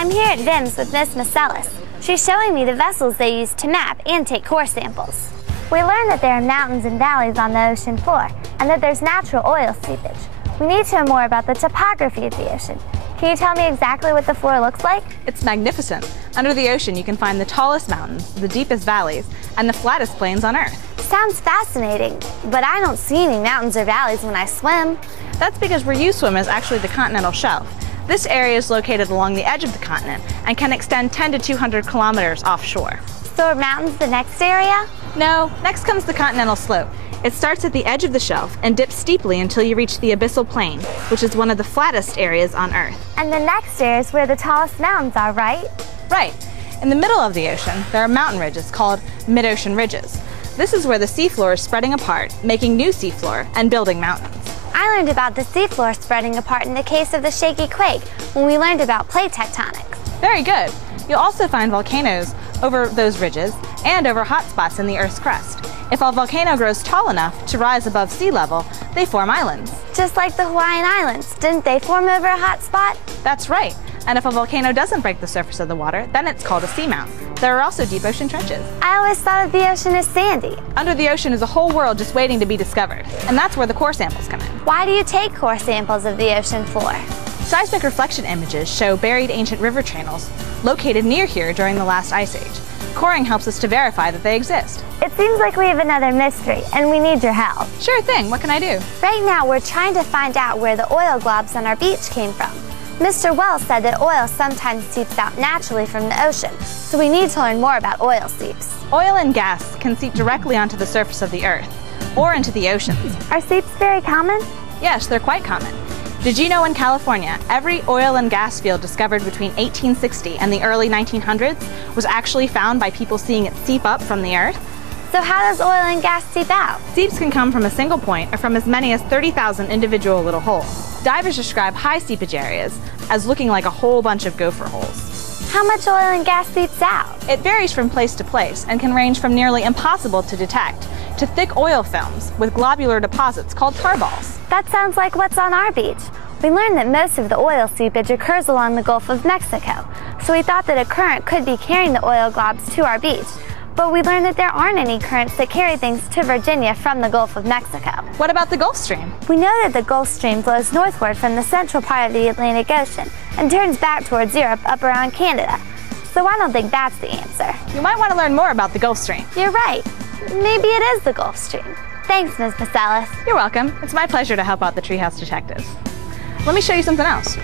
I'm here at VIMS with Miss Marcellus. She's showing me the vessels they use to map and take core samples. We learned that there are mountains and valleys on the ocean floor, and that there's natural oil seepage. We need to know more about the topography of the ocean. Can you tell me exactly what the floor looks like? It's magnificent. Under the ocean, you can find the tallest mountains, the deepest valleys, and the flattest plains on Earth. Sounds fascinating, but I don't see any mountains or valleys when I swim. That's because where you swim is actually the continental shelf. This area is located along the edge of the continent and can extend 10 to 200 kilometers offshore. So are mountains the next area? No, next comes the continental slope. It starts at the edge of the shelf and dips steeply until you reach the abyssal plain, which is one of the flattest areas on Earth. And the next area is where the tallest mountains are, right? Right. In the middle of the ocean, there are mountain ridges called mid-ocean ridges. This is where the seafloor is spreading apart, making new seafloor and building mountains. I learned about the seafloor spreading apart in the case of the shaky quake when we learned about plate tectonics. Very good. You'll also find volcanoes over those ridges and over hot spots in the Earth's crust. If a volcano grows tall enough to rise above sea level, they form islands. Just like the Hawaiian Islands, didn't they form over a hot spot? That's right. And if a volcano doesn't break the surface of the water, then it's called a seamount. There are also deep ocean trenches. I always thought of the ocean as sandy. Under the ocean is a whole world just waiting to be discovered, and that's where the core samples come in. Why do you take core samples of the ocean floor? Seismic reflection images show buried ancient river channels located near here during the last ice age. Coring helps us to verify that they exist. It seems like we have another mystery, and we need your help. Sure thing. What can I do? Right now, we're trying to find out where the oil globs on our beach came from. Mr. Wells said that oil sometimes seeps out naturally from the ocean, so we need to learn more about oil seeps. Oil and gas can seep directly onto the surface of the Earth, or into the oceans. Are seeps very common? Yes, they're quite common. Did you know in California, every oil and gas field discovered between 1860 and the early 1900s was actually found by people seeing it seep up from the Earth? So how does oil and gas seep out? Seeps can come from a single point or from as many as 30,000 individual little holes. Divers describe high seepage areas as looking like a whole bunch of gopher holes. How much oil and gas seeps out? It varies from place to place and can range from nearly impossible to detect to thick oil films with globular deposits called tar balls. That sounds like what's on our beach. We learned that most of the oil seepage occurs along the Gulf of Mexico, so we thought that a current could be carrying the oil globs to our beach. But we learned that there aren't any currents that carry things to Virginia from the Gulf of Mexico. What about the Gulf Stream? We know that the Gulf Stream flows northward from the central part of the Atlantic Ocean and turns back towards Europe up around Canada. So I don't think that's the answer. You might want to learn more about the Gulf Stream. You're right. Maybe it is the Gulf Stream. Thanks, Ms. Marcellus. You're welcome. It's my pleasure to help out the Treehouse Detectives. Let me show you something else.